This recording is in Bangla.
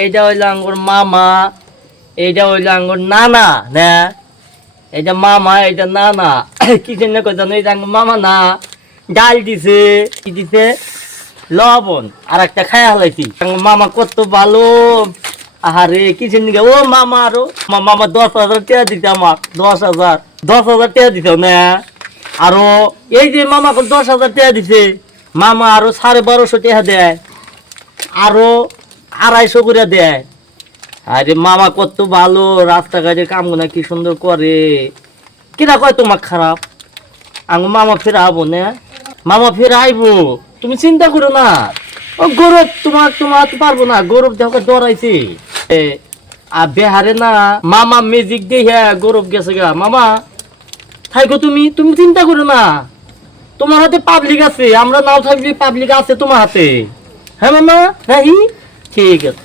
এইটা হইলো আঙ্গুর মামা, এইটা হইলো আঙ্গুর নানা না, এইটা মামা এইটা নানা। কি জন্য কইতাম এইটা আঙ্গুর মামা না। ডাল দিছে, কি দিছে লবণ, আর একটা খায়া হলাইছি। আঙ্গুর মামা কত ভালো। আহারে কি জন্য ও মামা, আরো মামা 10,000 টাকা দিতে আমার, 10,000 টাকা দিত না। আরো এই যে মামাকে 10,000 টাকা দিছে, মামা আরো 1250 টাকা দেয়, আরো 250 করে দেয়। আরে মামা কত ভালো, রাস্তাঘাটের কামগুনা কি সুন্দর করে। কিরা কয় তোমার খারাপ? আঙ্গু মামা ফেরা হবো না, মামা ফেরা আইবো, তুমি চিন্তা করো না। ও গৌরব তোমার পারবো না, গৌরব দেখো ডরাইছে। আর বেহারে না মামা ম্যাজিক দিয়ে হ্যাঁ গৌরব গেছে গা। মামা থাইকো, তুমি চিন্তা করো না, তোমার হাতে পাবলিক আছে, আমরা নাও থাকলে পাবলিক আছে তোমার হাতে। হ্যাঁ মামা, হ্যাঁ ঠিক আছে।